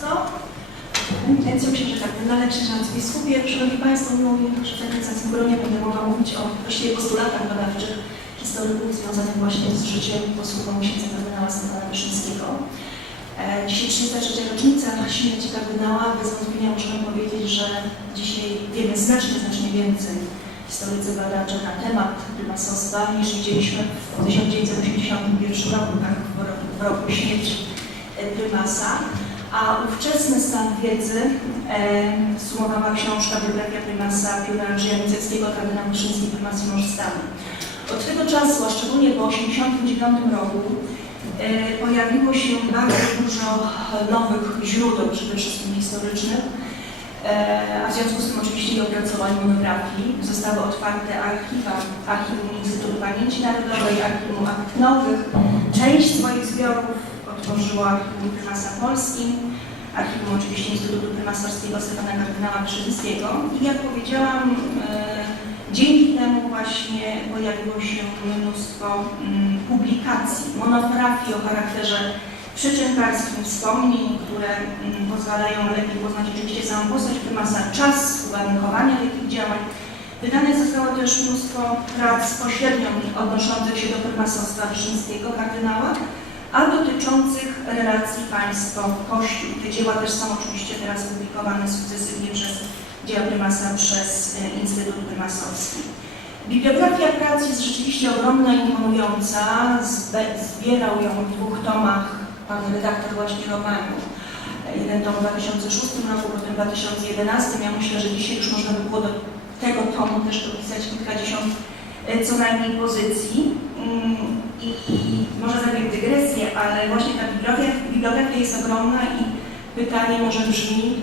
bardzo. Intencją księżyca kardynale księża arcybiskupie. Szanowni Państwo, mimo że w organizacji gronie będę mogła mówić o właściwie postulatach badawczych historyków związanych właśnie z życiem posługą księdza kardynała Stefana Wyszyńskiego. E, Dzisiaj 33. rocznica śmierci kardynała. Bez wątpienia możemy powiedzieć, że dzisiaj wiemy znacznie, znacznie więcej historycy badacze na temat prymasostwa niż widzieliśmy w 1981 roku, tak, w roku, śmierci e, prymasa. A ówczesny stan wiedzy e, sumowała książka biografia prymasa Pióra Andrzeja Miceckiego, kardynał Wyszyński, prymas stanu. Od tego czasu, a szczególnie po 1989 roku, e, pojawiło się bardzo dużo nowych źródeł, przede wszystkim historycznych, E, a w związku z tym oczywiście i opracowań monografii. Zostały otwarte archiwa, Archiwum Instytutu Pamięci Narodowej, Archiwum Akt Nowych. Część swoich zbiorów otworzyło Archiwum Prymasa Polski, Archiwum oczywiście Instytutu Prymasarskiego Stefana Kardynała Wyszyńskiego. I jak powiedziałam, e, dzięki temu właśnie pojawiło się mnóstwo mm, publikacji, monografii o charakterze przyczynkarskim wspomnień, które mm, pozwalają lepiej poznać oczywiście samą postać prymasa, czas uwarunkowania takich działań. Wydane zostało też mnóstwo prac pośrednio odnoszących się do prymasostwa wyszyńskiego kardynała, a dotyczących relacji państwo-kościół. Te dzieła też są oczywiście teraz publikowane sukcesywnie przez dzieła prymasa przez e, Instytut Prymasowski. Bibliografia prac jest rzeczywiście ogromna i imponująca. Zbierał ją w dwóch tomach pan redaktor właśnie Romanu. Jeden tom w 2006 roku, potem w 2011. Ja myślę, że dzisiaj już można by było do tego tomu też dopisać kilkadziesiąt e, co najmniej pozycji. I, może zrobię dygresję, ale właśnie ta bibliografia, bibliografia jest ogromna i pytanie może brzmi,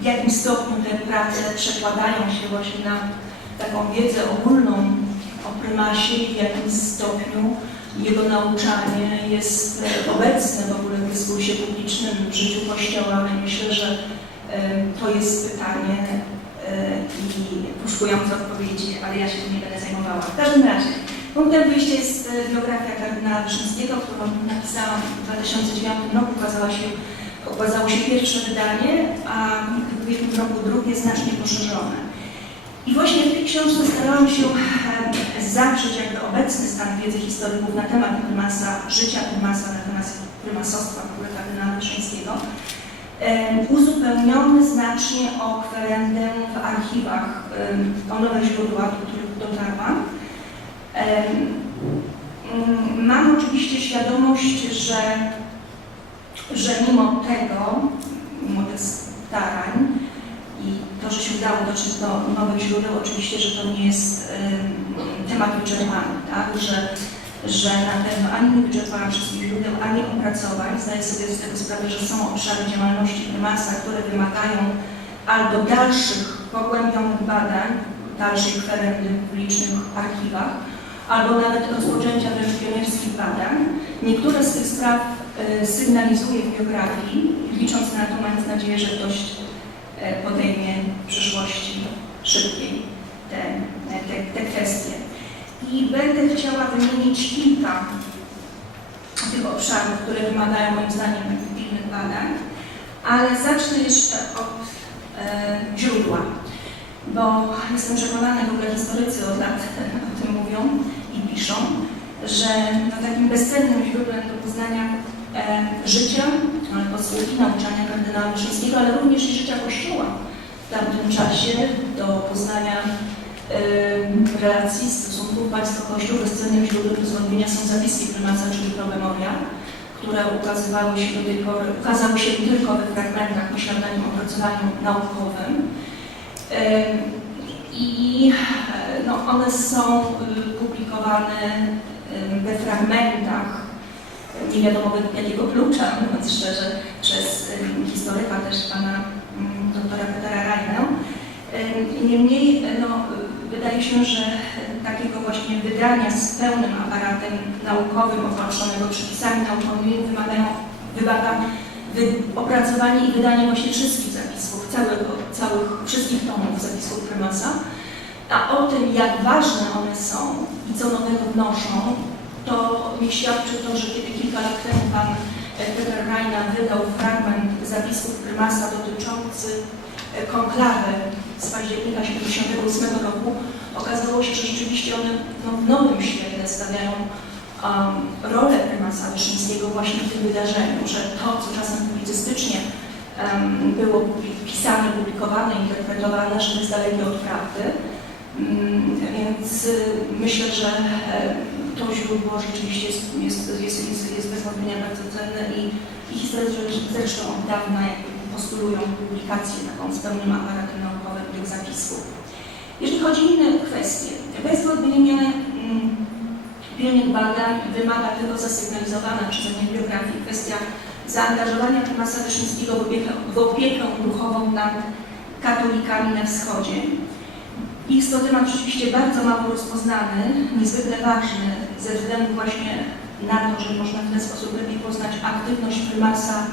w jakim stopniu te prace przekładają się właśnie na taką wiedzę ogólną o prymasie i w jakim stopniu jego nauczanie jest e, obecne w ogóle w dyskursie publicznym, w życiu Kościoła. Myślę, że to jest pytanie e, i poszukujące odpowiedzi, ale ja się tym nie będę zajmowała. W każdym razie, punktem wyjścia jest e, biografia kardynała Wyszyńskiego, którą napisałam w 2009 roku, ukazała się, ukazało się pierwsze wydanie, a w ubiegłym roku drugie znacznie poszerzone. I właśnie w tej książce starałam się e, zawrzeć jakby obecny stan wiedzy historyków na temat prymasa, życia prymasa, na temat prymasostwa w ogóle kardynała Wyszyńskiego, e, uzupełniony znacznie o kwerendę w archiwach, o nowe źródła, do których dotarłam. Mm, Mam oczywiście świadomość, że, że mimo tego, mimo tych starań, i to, że się udało dotrzeć do nowych źródeł, oczywiście, że to nie jest temat wyczerpany, tak? że, że na pewno ani nie wyczerpałam wszystkich źródeł, ani opracowań. Zdaję sobie z tego sprawę, że są obszary działalności prymasa, które wymagają albo dalszych, pogłębionych badań, dalszej kwerendy w licznych archiwach, albo nawet rozpoczęcia wręcz pionierskich badań. Niektóre z tych spraw y, sygnalizuję w biografii, licząc na to, mając nadzieję, że ktoś e, podejmie w przyszłości szybkiej te, te, te kwestie. I będę chciała wymienić kilka tych obszarów, które wymagają moim zdaniem takich pilnych badań, ale zacznę jeszcze od e, źródła, bo jestem przekonana, w ogóle historycy od lat o tym mówią piszą, że no, takim bezcennym źródłem do poznania e, życia, ale posługi nauczania kardynała Wyszyńskiego, ale również i życia Kościoła w tamtym czasie, do poznania e, relacji, stosunków państwo-kościół. Bezcennym źródłem bez wątpienia są zapiski prymasa, czyli promemoria, które ukazywały się do tej pory, ukazały się tylko we fragmentach posiadanym opracowaniu naukowym. E, I no, one są y, publikowane y, we fragmentach nie wiadomo jakiego klucza, mówiąc szczerze, przez ym, historyka też pana ym, doktora Petera Rajnę. Niemniej no, y, wydaje się, że takiego właśnie wydania z pełnym aparatem naukowym opatrzonego przepisami naukowymi wymaga wy, opracowanie i wydanie właśnie wszystkich zapisów, całego, całych, wszystkich tomów zapisów prymasa. A o tym, jak ważne one są i co nowego wnoszą, to mi świadczy to, że kiedy kilka lat temu pan e, Peter Reina wydał fragment zapisków prymasa dotyczący e, konklawy z października 1978 roku okazało się, że rzeczywiście one no, w nowym świetle stawiają um, rolę prymasa Wyszyńskiego właśnie w tym wydarzeniu, że to, co czasem publicystycznie em, było pisane, publikowane, interpretowane, że jest dalekie od prawdy. Mm, Więc y, myślę, że e, to źródło rzeczywiście jest, jest, jest, jest, jest bez wątpienia bardzo cenne i, i historycy zresztą od dawna postulują publikację taką z pełnym aparatem naukowym tych zapisków. Jeżeli chodzi o inne kwestie, bez wątpienia wynik badań wymaga tylko zasygnalizowana przeze mnie w biografii kwestia zaangażowania prymasa Wyszyńskiego w opiekę, w opiekę duchową nad katolikami na wschodzie. Jest to temat rzeczywiście bardzo mało rozpoznany, niezwykle ważny ze względu właśnie na to, że można w ten sposób lepiej poznać aktywność prymasa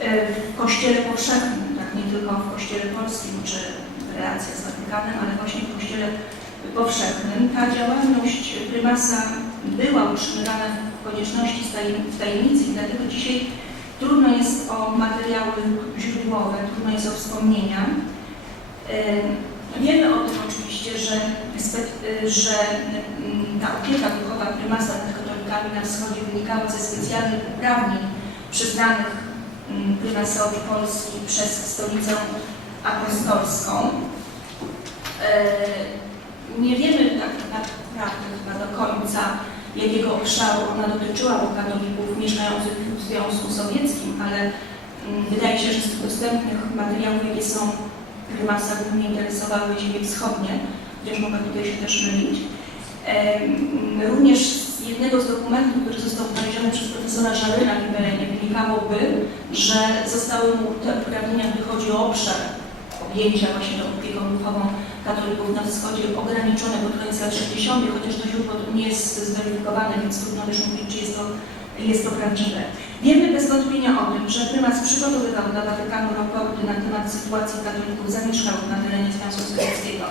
e, w Kościele powszechnym, tak nie tylko w Kościele polskim czy relacja z Watykanem, ale właśnie w Kościele powszechnym. Ta działalność prymasa była utrzymywana w konieczności w tajemnicy i dlatego dzisiaj trudno jest o materiały źródłowe, trudno jest o wspomnienia. Wiemy o tym oczywiście, że, że mm, ta opieka duchowa prymasa nad katolikami na wschodzie wynikała ze specjalnych uprawnień przyznanych mm, prymasowi Polski przez stolicę apostolską. Nie wiemy tak naprawdę chyba do końca, jakiego obszaru ona dotyczyła, bo katolików mieszkających w Związku Sowieckim, ale mm, wydaje się, że z dostępnych materiałów, jakie są prymasa, głównie interesowały ziemie wschodnie, chociaż mogę tutaj się też mylić. Również z jednego z dokumentów, który został znaleziony przez profesora Żaryna w Iberenie, wynikałoby, że zostały mu te uprawnienia, gdy chodzi o obszar objęcia właśnie tą opieką duchową katolików na wschodzie ograniczone pod koniec lat 60., chociaż to źródło nie jest zweryfikowane, więc trudno też mówić, czy jest to, jest to prawdziwe. Wiemy bez wątpienia o tym, że prymas przygotowywał dla Watykanu raporty na temat sytuacji katolików zamieszkałych na terenie Związku Sowieckiego,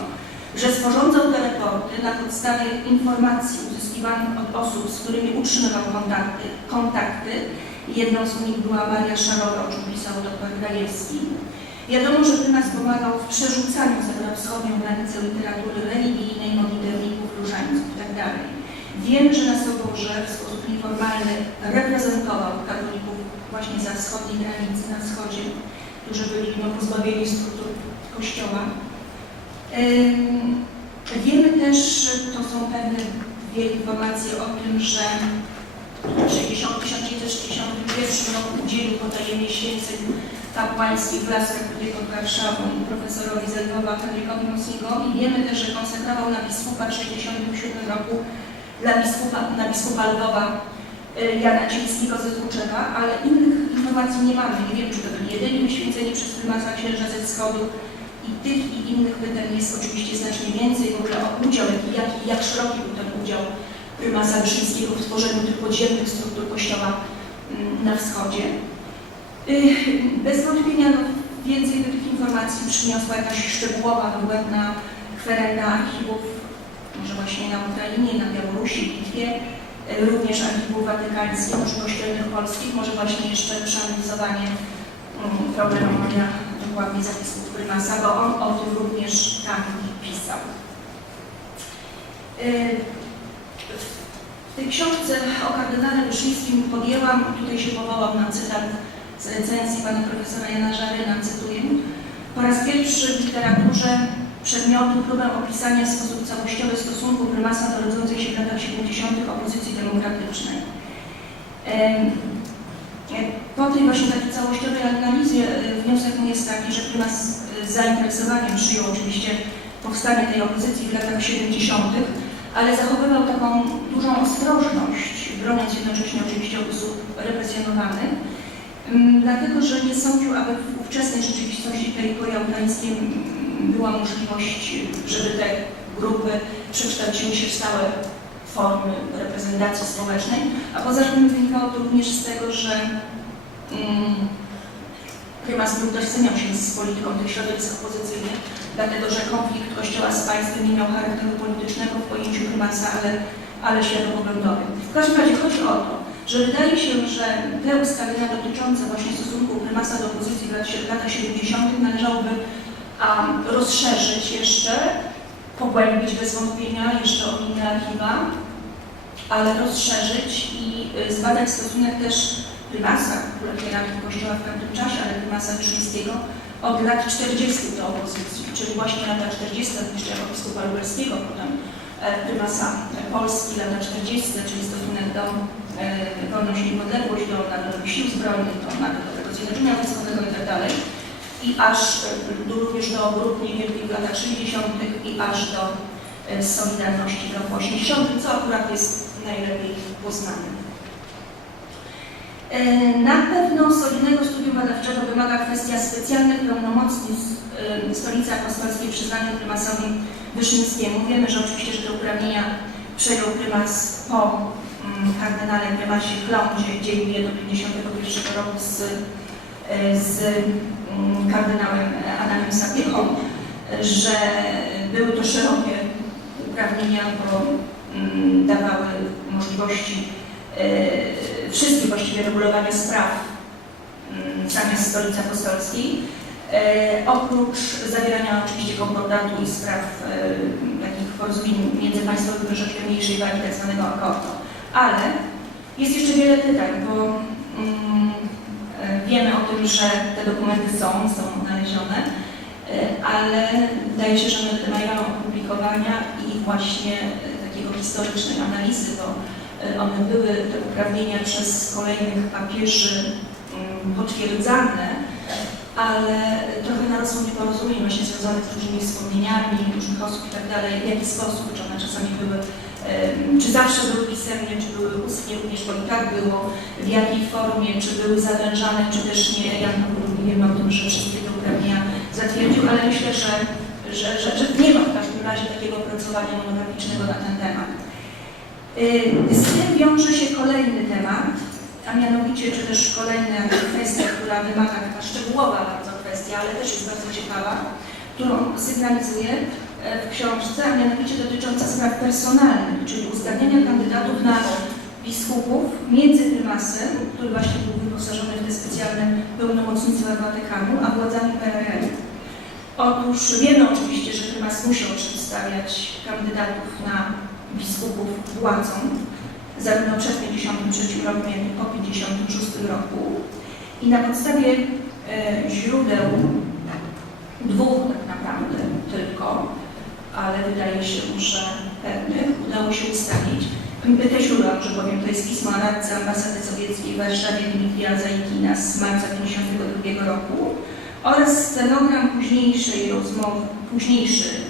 że sporządzał te raporty na podstawie informacji uzyskiwanych od osób, z którymi utrzymywał kontakty. kontakty. Jedną z nich była Maria Szarowa, o czym pisał dr Grajewski. Wiadomo, że prymas pomagał w przerzucaniu za wschodnią granicę literatury religijnej, modlitewników, różańców itd. Wiemy, że na Soborze w sposób nieformalny reprezentował katolików właśnie za wschodniej granicy, na wschodzie, którzy byli no, pozbawieni struktur kościoła. Wiemy też, to są pewne dwie informacje o tym, że w 60 1961 roku udzielił potajemnie święceń kapłańskich w lasach tutaj pod Warszawą profesorowi z Lwowa Henrykowi Mocnigowi. Wiemy też, że konsekrował na biskupa w 1967 roku dla biskupa, na biskupa Lwowa y, Jana Cińskiego ze Złuczewa, ale innych informacji nie mamy. Nie wiemy, czy to byli jedyni wyświęceni przez prymasa księża ze wschodu. I tych i innych pytań jest oczywiście znacznie więcej. W ogóle o udział, jak, jak, jak szeroki był ten udział prymasa Wyszyńskiego w tworzeniu tych podziemnych struktur kościoła mm, na wschodzie. Y, Bez wątpienia no, więcej do tych informacji przyniosła jakaś szczegółowa, dogłębna kwerenda archiwów, może właśnie na Ukrainie, na Białorusi, Litwie, y, również archiwów watykańskich, może kościelnych polskich, może właśnie jeszcze przeanalizowanie mm, programowania dokładnie zapisów prymasa, bo on o tym również tam pisał. W tej książce o kardynale Wyszyńskim podjęłam, tutaj się powołam na cytat z recenzji pana profesora Jana Żaryna, cytuję, po raz pierwszy w literaturze przedmiotu próbę opisania w sposób całościowy stosunku prymasa do rodzącej się w latach 70. opozycji demokratycznej. Em, Po tej właśnie takiej całościowej analizie e, wniosek mój jest taki, że prymas z zainteresowaniem przyjął oczywiście powstanie tej opozycji w latach 70., ale zachowywał taką dużą ostrożność, broniąc jednocześnie oczywiście osób represjonowanych, Mm, dlatego że nie sądził, aby w ówczesnej rzeczywistości tej koreautańskiej była możliwość, żeby te grupy przekształciły się w stałe formy reprezentacji społecznej, a poza tym wynikało to również z tego, że mm, prymas nie utożsamiał się z polityką tych środowisk opozycyjnych, dlatego że konflikt Kościoła z państwem nie miał charakteru politycznego prymasa, ale, ale światopoglądowym. W każdym razie chodzi o to, że wydaje się, że te ustalenia dotyczące właśnie stosunku prymasa do opozycji w lat- latach 70. należałoby a, rozszerzyć jeszcze, pogłębić bez wątpienia jeszcze o inne archiwa, ale rozszerzyć i y, zbadać stosunek też prymasa, hierarchii Kościoła w tamtym czasie, ale prymasa Wyszyńskiego od lat 40. do opozycji, czyli właśnie lata 40. zniszczenia biskupa lubelskiego, potem prymasa Polski, lata 40., czyli stosunek do e, wolność i niepodległość, do Narodowych Sił Zbrojnych, do Narodowego Zjednoczenia Wojskowego itd. I aż e, do, również do grup niewielkich w latach 60. i aż do e, Solidarności w roku 80., co akurat jest najlepiej poznane. E, Na pewno solidnego studium badawczego wymaga kwestia specjalnych pełnomocnictw e, Stolicy Apostolskiej przyznanych prymasowi Wyszyńskiemu. Wiemy, że oczywiście, że te uprawnienia przejął prymas po mm, kardynale prymasie Klądzie, dzielił je do 51 roku z, e, z mm, kardynałem Adamem Sapiechą, że były to szerokie uprawnienia, bo mm, dawały możliwości wszystkich właściwie regulowania spraw mm, zamiast stolicy apostolskiej, e, oprócz zawierania oczywiście konkordatu i spraw e, takich porozumień międzypaństwowych troszeczkę mniejszej wagi, tak zwanego akordu. Ale jest jeszcze wiele pytań, bo mm, e, wiemy o tym, że te dokumenty są, są znalezione, ale wydaje się, że one wymagają opublikowania i właśnie takiego historycznej analizy, bo one były, te uprawnienia przez kolejnych papieży mm, potwierdzane, ale trochę narosło nieporozumień właśnie związanych z różnymi wspomnieniami różnych osób i tak dalej, w jaki sposób, czy one czasami były, czy zawsze były pisemnie, czy były ustnie, również bo i tak było, w jakiej formie, czy były zawężane, czy też nie. Jan Paweł II wiemy o tym, że wszystkie te uprawnienia zatwierdził, ale myślę, że, że, że, że nie ma w każdym razie takiego opracowania monograficznego na ten temat. Y, Z tym wiąże się kolejny temat, a mianowicie, czy też kolejna kwestia, która wymaga taka szczegółowa bardzo kwestia, ale też jest bardzo ciekawa, którą sygnalizuję e, w książce, a mianowicie dotycząca spraw personalnych, czyli uzgadniania kandydatów na biskupów między prymasem, który właśnie był wyposażony w te specjalne pełnomocnictwa Watykanu, a władzami PRL. Otóż wiemy oczywiście, że prymas musiał przedstawiać kandydatów na biskupów władzą, zarówno przed 53 rokiem, jak i po 56 roku. I na podstawie e, źródeł dwóch tak naprawdę tylko, ale wydaje się, że pewnych, udało się ustalić. Te źródła, że powiem, to jest pismo radcy ambasady sowieckiej w Warszawie Dmitrija Zajkina z marca 1952 roku oraz stenogram późniejszej rozmowy, późniejszy, później-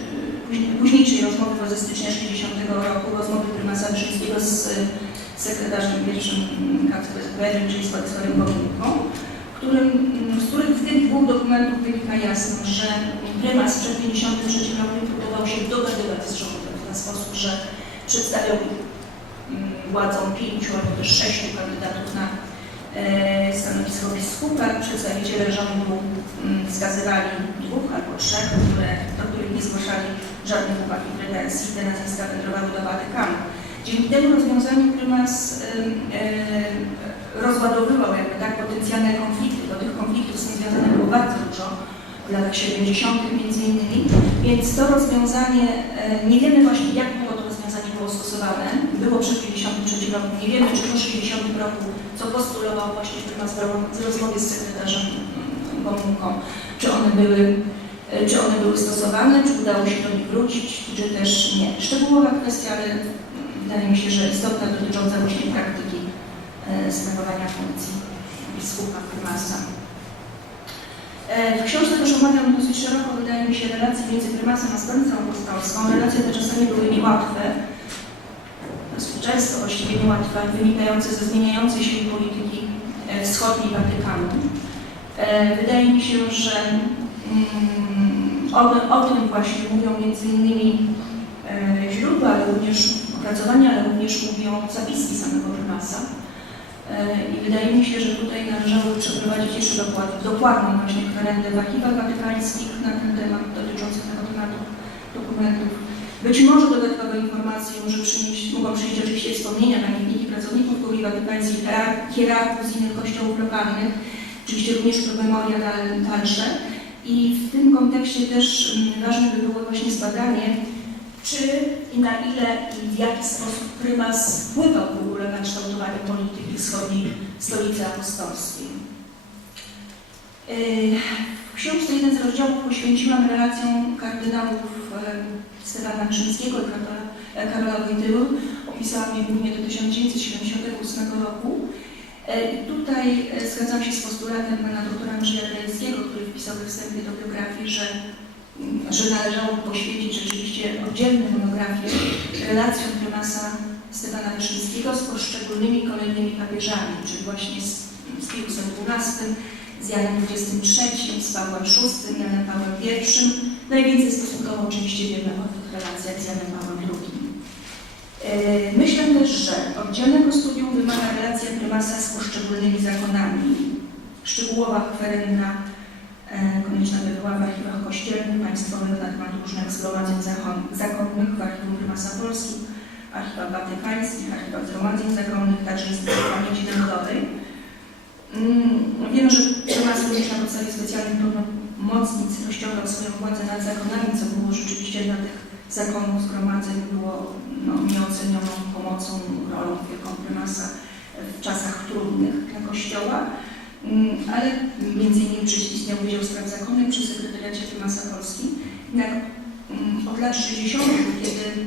późniejszej rozmowy ze stycznia 60 roku, rozmowy prymasa Wyszyńskiego z sekretarzem pierwszym KCPR, czyli z Władysławem Kominką, którym, z których z tych dwóch dokumentów wynika jasno, że prymas przed 53 rokiem próbował się dogadywać z rządem w ten sposób, że przedstawiał mm, władzom pięciu albo też sześciu kandydatów na stanowisko biskupa. Przedstawiciele rządu mm, wskazywali dwóch albo trzech, które, do których nie zgłaszali żadnych uwag i pretensji. Te nazwiska wędrowały do Watykanu. Dzięki temu rozwiązaniu prymas em, rozładowywał jakby tak potencjalne konflikty, bo tych konfliktów z tym związane było bardzo dużo w latach 70. między innymi, więc to rozwiązanie, e, nie wiemy właśnie jak było to rozwiązanie było stosowane, było przed 53 roku, nie wiemy czy po 60 roku, co postulował właśnie prymas w rozmowie z sekretarzem Gomułką, czy one były e, czy one były stosowane, czy udało się do nich wrócić, czy też nie. Szczegółowa kwestia, ale wydaje mi się, że istotna, dotycząca właśnie praktyki e, sprawowania funkcji biskupa, prymasa. E, W książce też omawiam dosyć szeroko, wydaje mi się, relacje między prymasem a stolicą apostolską. Relacje te czasami były niełatwe, często właściwie niełatwe, wynikające ze zmieniającej się polityki e, wschodniej Watykanu. E, Wydaje mi się, że mm, o, o tym właśnie mówią między innymi e, źródła, ale również opracowania, ale również mówią zapiski samego prymasa. I wydaje mi się, że tutaj należało przeprowadzić jeszcze dokład, dokładną właśnie kwerendę w archiwach watykańskich na ten temat dotyczących tego tematu dokumentów. Być może dodatkowe informacje może przynieść, mogą przynieść oczywiście wspomnienia pamiętniki pracowników hierar- hierarchów z innych kościołów lokalnych, oczywiście również promemoria dal- dalsze. I w tym kontekście też mm, ważne by było właśnie zbadanie, czy i na ile i w jaki sposób prymas wpływał w ogóle na kształtowanie polityki wschodniej stolicy apostolskiej. Yy, W książce jeden z rozdziałów poświęciłam relacjom kardynałów Stefana Wyszyńskiego i Karola, e, Karola Wojtyły. Opisałam je głównie do 1978 roku. E, I tutaj e, zgadzam się z postulatem pana doktora Andrzeja Grajewskiego, który wpisał we wstępie do biografii, że, mm, że należało poświęcić rzeczywiście oddzielne monografie relacjom prymasa Stefana Wyszyńskiego z poszczególnymi kolejnymi papieżami, czyli właśnie z, z Piusem XII, z Janem XXIII, z Pawłem VI, Janem Pawłem I. Najwięcej stosunkowo oczywiście wiemy o tych relacjach z Janem Pawłem II. E, Myślę też, że oddzielnego studium wymaga relacja prymasa z poszczególnymi zakonami. Szczegółowa kwerenna e, konieczna by była w archiwach kościelnych, państwowych na temat różnych zgromadzeń zakon- zakonnych, w archiwum prymasa Polski, archiwach watykańskich, archiwach zgromadzeń zakonnych, także Instytut Pamięci Narodowej. Mm, Wiemy, że prymas również na podstawie specjalnych pełnomocnic rozciągał swoją władzę nad zakonami, co było rzeczywiście dla tych zakonów zgromadzeń było no, nieocenioną pomocą, rolą wielką prymasa w czasach trudnych dla Kościoła. Mm, Ale między innymi przez istniał Wydział Spraw Zakonnych przy Sekretariacie Prymasa Polski. Jednak mm, od lat 60., kiedy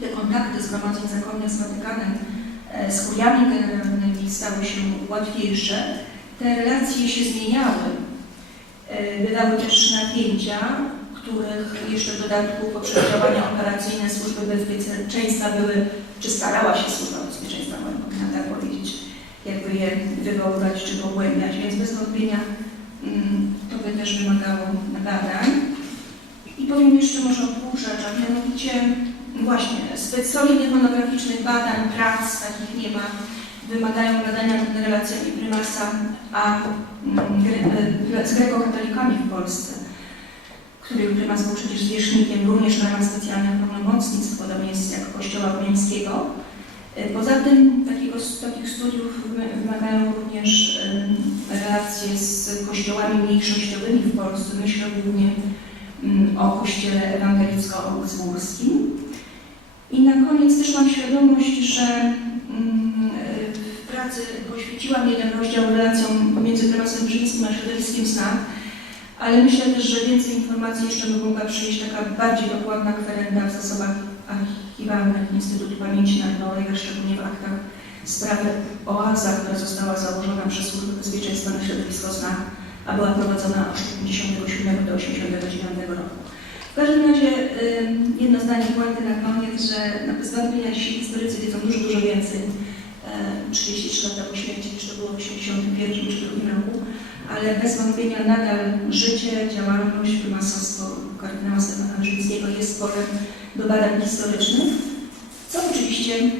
te kontakty zgromadzeń zakonnych z Watykanem, z kuriami generalnymi stały się łatwiejsze, te relacje się zmieniały. E, Bywały też napięcia, których jeszcze w dodatku poprzez działania operacyjne służby bezpieczeństwa były, czy starała się służba bezpieczeństwa, można tak powiedzieć, jakby je wywoływać czy pogłębiać, więc bez wątpienia mm, to by też wymagało badań. I powiem jeszcze może o dwóch rzeczach, mianowicie właśnie zbyt solidnych monograficznych badań, prac, takich nie ma, wymagają badania nad relacjami prymasa a mm, gre- z grekokatolikami w Polsce których prymas był przecież zwierzchnikiem również w ramach specjalnych pełnomocnictw, podobnie jest jak Kościoła Pańskiego. Poza tym takiego, takich studiów wyma- wymagają również em, relacje z kościołami mniejszościowymi w Polsce. Myślę głównie mm, o kościele ewangelicko-augsburskim. I na koniec też mam świadomość, że mm, w pracy poświęciłam jeden rozdział relacjom między prymasem Brzyńskim a środowiskiem SNAP, ale myślę też, że więcej informacji jeszcze by mogła przyjść taka bardziej dokładna kwerenda w zasobach archiwalnych Instytutu Pamięci Narodowej, a szczególnie w aktach sprawy OAZA, która została założona przez Służbę Bezpieczeństwa na środowisko SNAP, a była prowadzona od 1987 do 1989 roku. W każdym razie jedno zdanie puenty na koniec, że no, bez wątpienia dzisiaj historycy wiedzą dużo, dużo więcej. e, 33 lata po śmierci niż to było w 1981 czy 1982 roku ale bez wątpienia nadal życie, działalność, prymasostwo kardynała Stefana Wyszyńskiego jest polem do badań historycznych, co oczywiście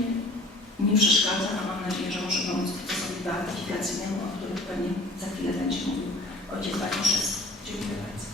nie przeszkadza, a mam nadzieję, że może pomóc procesowi beatyfikacyjnemu, o którym pewnie za chwilę będzie mówił ojciec Bartoszewski. Dziękuję bardzo.